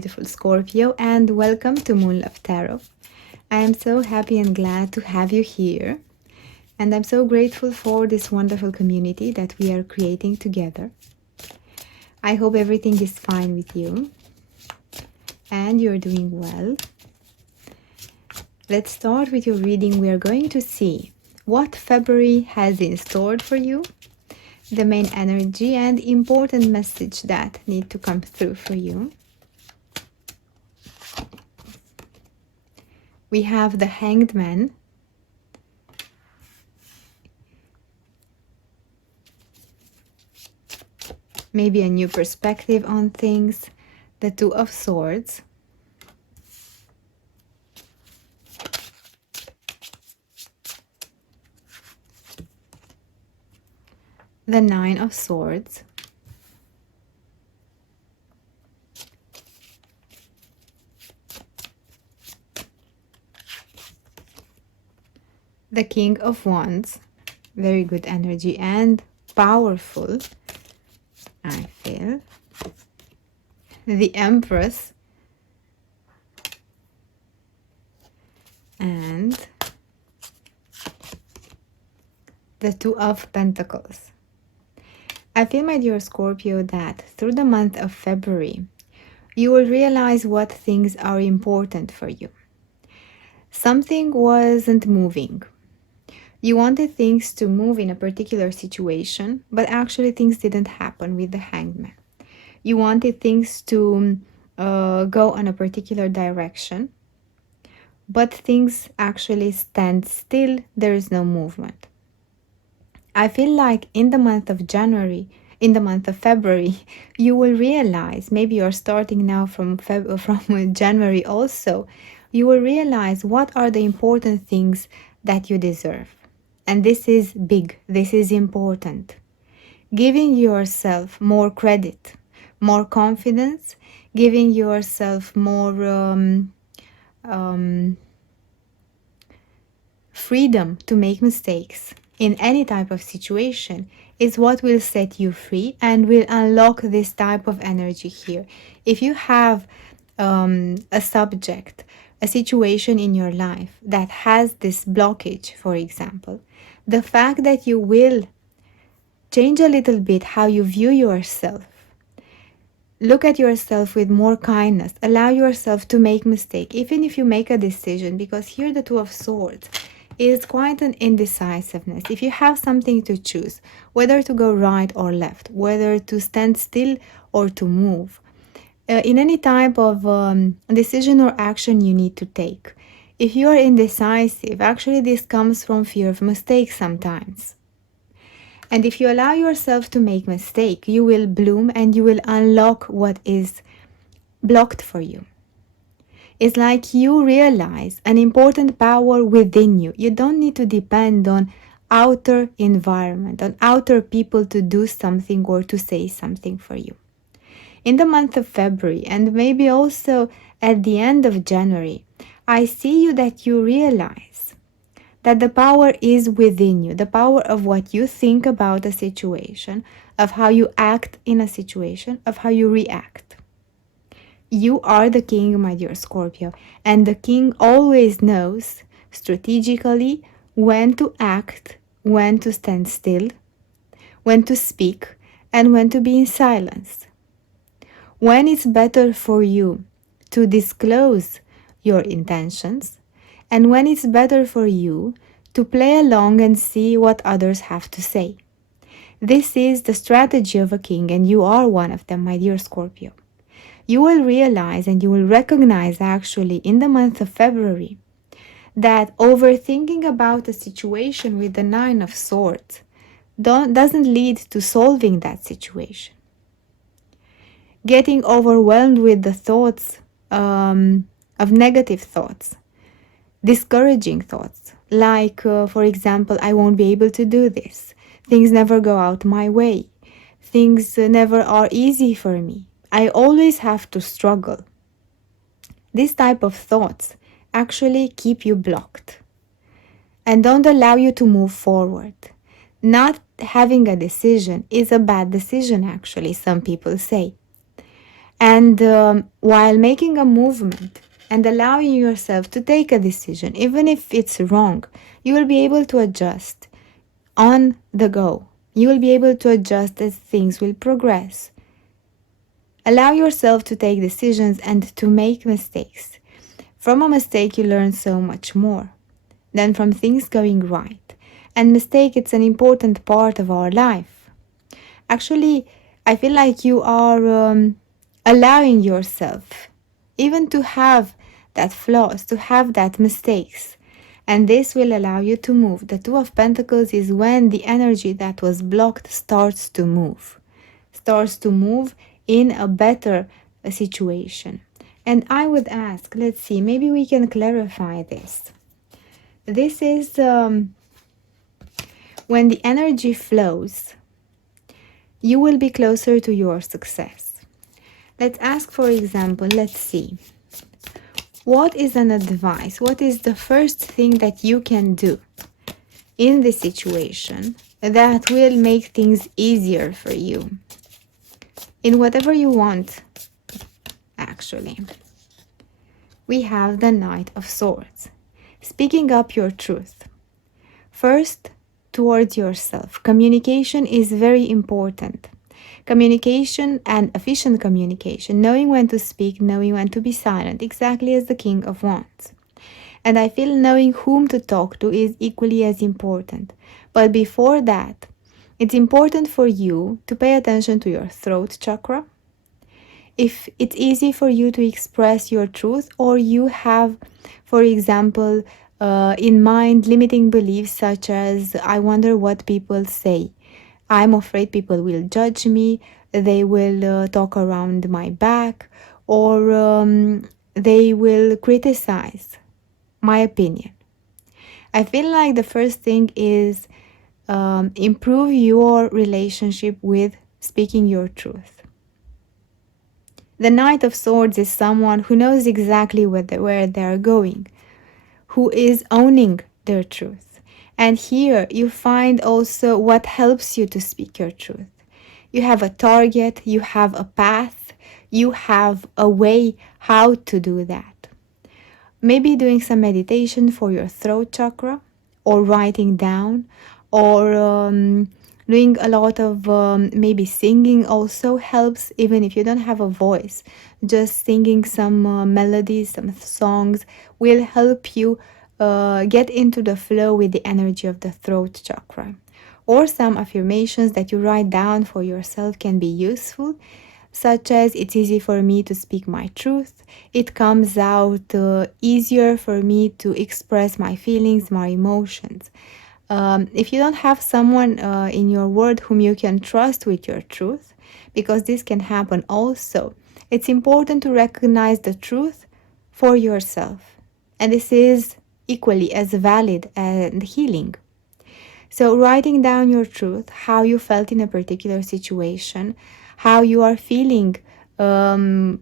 beautiful Scorpio, and welcome to Moon Love Tarot. I am so happy and glad to have you here, and I'm so grateful for this wonderful community that we are creating together. I hope everything is fine with you and you're doing well. Let's start with your reading. We are going to see what February has in store for you, the main energy and important message that need to come through for you. We have the Hanged Man, maybe a new perspective on things, the Two of Swords, the Nine of Swords, the King of Wands, very good energy and powerful, I feel, the Empress, and the Two of Pentacles. I feel, my dear Scorpio, that through the month of February, you will realize what things are important for you. Something wasn't moving. You wanted things to move in a particular situation, but actually things didn't happen with the Hanged Man. You wanted things to go in a particular direction, but things actually stand still. There is no movement. I feel like in the month of February, you will realize, maybe you're starting now from January also, you will realize what are the important things that you deserve. And this is big, this is important. Giving yourself more credit, more confidence, giving yourself more freedom to make mistakes in any type of situation is what will set you free and will unlock this type of energy here. If you have a subject, a situation in your life that has this blockage, for example, the fact that you will change a little bit how you view yourself, look at yourself with more kindness, allow yourself to make mistake, even if you make a decision, because here the Two of Swords is quite an indecisiveness. If you have something to choose, whether to go right or left, whether to stand still or to move, in any type of decision or action you need to take, if you are indecisive, actually this comes from fear of mistakes sometimes. And if you allow yourself to make mistake, you will bloom and you will unlock what is blocked for you. It's like you realize an important power within you. You don't need to depend on outer environment, on outer people to do something or to say something for you. In the month of February, and maybe also at the end of January, I see you that you realize that the power is within you, the power of what you think about a situation, of how you act in a situation, of how you react. You are the king, my dear Scorpio, and the king always knows strategically when to act, when to stand still, when to speak, and when to be in silence. When it's better for you to disclose your intentions, and when it's better for you to play along and see what others have to say. This is the strategy of a king, and you are one of them, my dear Scorpio. You will realize and you will recognize actually in the month of February that overthinking about a situation with the Nine of Swords doesn't lead to solving that situation. Getting overwhelmed with the thoughts of negative thoughts, discouraging thoughts, like, for example, I won't be able to do this. Things never go out my way. Things never are easy for me. I always have to struggle. This type of thoughts actually keep you blocked and don't allow you to move forward. Not having a decision is a bad decision, actually, some people say. And while making a movement and allowing yourself to take a decision, even if it's wrong, you will be able to adjust on the go. You will be able to adjust as things will progress. Allow yourself to take decisions and to make mistakes. From a mistake, you learn so much more than from things going right. And mistake, it's an important part of our life. Actually, I feel like you are allowing yourself even to have that flaws, to have that mistakes. And this will allow you to move. The Two of Pentacles is when the energy that was blocked starts to move. Starts to move in a better situation. And I would ask, let's see, maybe we can clarify this. This is when the energy flows, you will be closer to your success. Let's ask, for example, let's see. What is an advice? What is the first thing that you can do in this situation that will make things easier for you? In whatever you want, actually. We have the Knight of Swords. Speaking up your truth. First, towards yourself. Communication is very important. Communication and efficient communication. Knowing when to speak, knowing when to be silent. Exactly as the King of Wands. And I feel knowing whom to talk to is equally as important. But before that, it's important for you to pay attention to your throat chakra. If it's easy for you to express your truth, or you have, for example, in mind limiting beliefs such as, I wonder what people say. I'm afraid people will judge me. They will talk around my back, or they will criticize my opinion. I feel like the first thing is improve your relationship with speaking your truth. The Knight of Swords is someone who knows exactly where they are going, who is owning their truth. And here you find also what helps you to speak your truth. You have a target, you have a path, you have a way how to do that. Maybe doing some meditation for your throat chakra, or writing down, or doing a lot of maybe singing also helps, even if you don't have a voice. Just singing some melodies, some songs will help you get into the flow with the energy of the throat chakra. Or some affirmations that you write down for yourself can be useful, such as, it's easy for me to speak my truth. It comes out easier for me to express my feelings, my emotions. If you don't have someone in your world whom you can trust with your truth, because this can happen also, it's important to recognize the truth for yourself. And this is equally as valid and healing. So writing down your truth, how you felt in a particular situation, how you are feeling for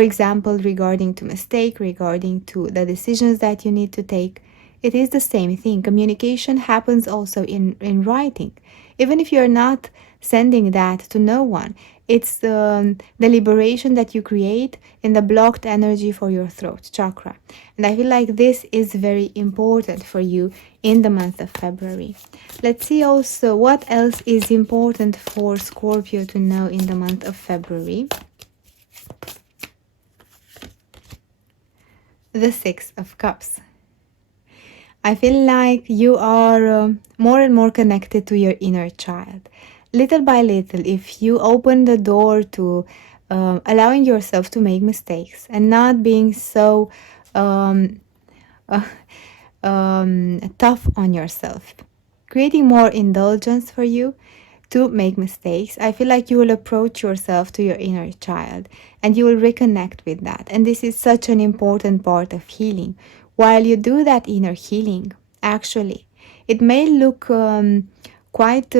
example, regarding to mistake, regarding to the decisions that you need to take. It is the same thing. Communication happens also in writing. Even if you're not sending that to no one, it's the liberation that you create in the blocked energy for your throat chakra. And I feel like this is very important for you in the month of February. Let's see also what else is important for Scorpio to know in the month of February. The Six of Cups. I feel like you are more and more connected to your inner child. Little by little, if you open the door to allowing yourself to make mistakes and not being so tough on yourself, creating more indulgence for you to make mistakes, I feel like you will approach yourself to your inner child and you will reconnect with that. And this is such an important part of healing. While you do that inner healing, actually, it may look quite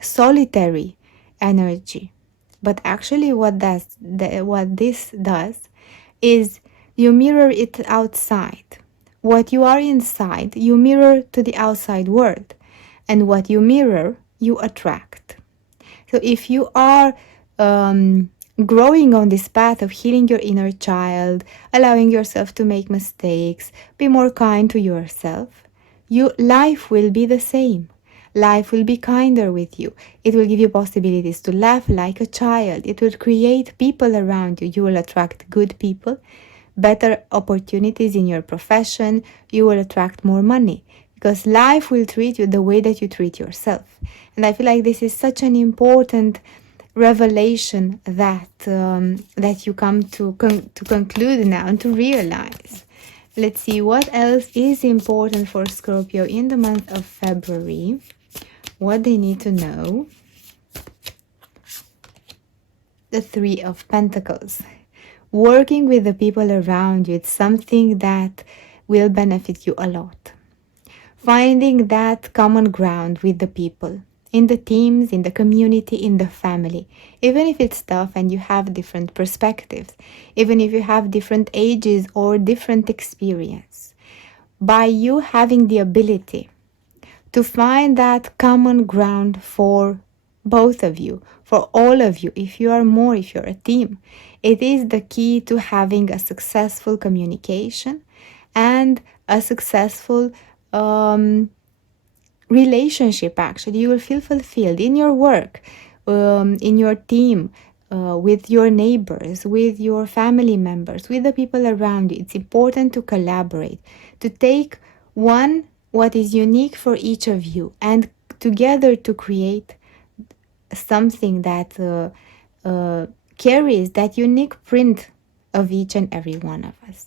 solitary energy, but actually what this does is you mirror it outside. What you are inside, you mirror to the outside world, and what you mirror, you attract. So if you are growing on this path of healing your inner child, allowing yourself to make mistakes, be more kind to yourself, life will be the same. Life will be kinder with you. It will give you possibilities to laugh like a child. It will create people around you. You will attract good people, better opportunities in your profession. You will attract more money because life will treat you the way that you treat yourself. And I feel like this is such an important revelation that you come to conclude now and to realize. Let's see what else is important for Scorpio in the month of February. What they need to know. The Three of Pentacles. Working with the people around you, it's something that will benefit you a lot. Finding that common ground with the people, in the teams, in the community, in the family. Even if it's tough and you have different perspectives, even if you have different ages or different experience, by you having the ability to find that common ground for both of you, for all of you, if you are more, if you're a team, it is the key to having a successful communication and a successful relationship. Actually, you will feel fulfilled in your work, in your team, with your neighbors, with your family members, with the people around you. It's important to collaborate, to take what is unique for each of you, and together to create something that carries that unique print of each and every one of us.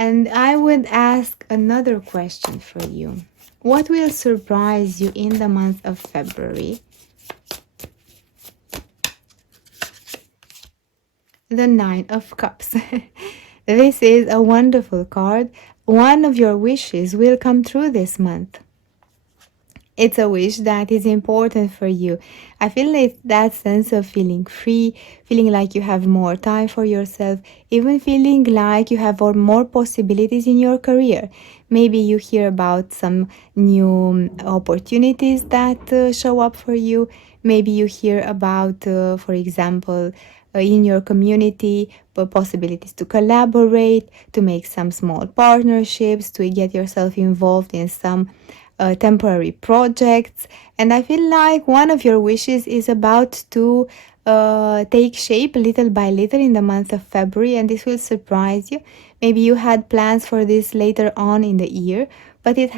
And I would ask another question for you. What will surprise you in the month of February? The Nine of Cups. This is a wonderful card. One of your wishes will come true this month. It's a wish that is important for you. I feel like that sense of feeling free, feeling like you have more time for yourself, even feeling like you have more possibilities in your career. Maybe you hear about some new opportunities that show up for you. Maybe you hear about, for example, in your community, possibilities to collaborate, to make some small partnerships, to get yourself involved in some temporary projects. And I feel like one of your wishes is about to take shape little by little in the month of February, and this will surprise you. Maybe you had plans for this later on in the year, but it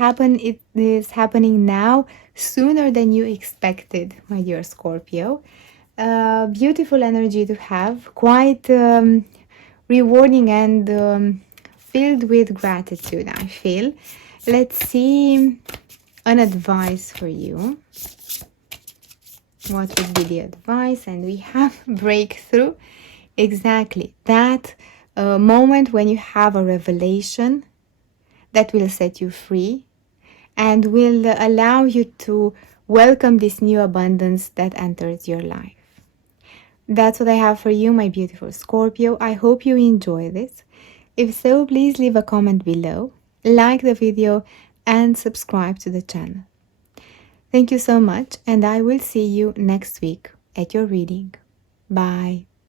is happening now sooner than you expected, my dear Scorpio. Beautiful energy to have, quite rewarding and filled with gratitude, I feel. Let's see an advice for you. What would be the advice? And we have breakthrough. Exactly. That moment when you have a revelation that will set you free and will allow you to welcome this new abundance that enters your life. That's what I have for you, my beautiful Scorpio. I hope you enjoy this. If so, please leave a comment below, like the video, and subscribe to the channel. Thank you so much, and I will see you next week at your reading. Bye.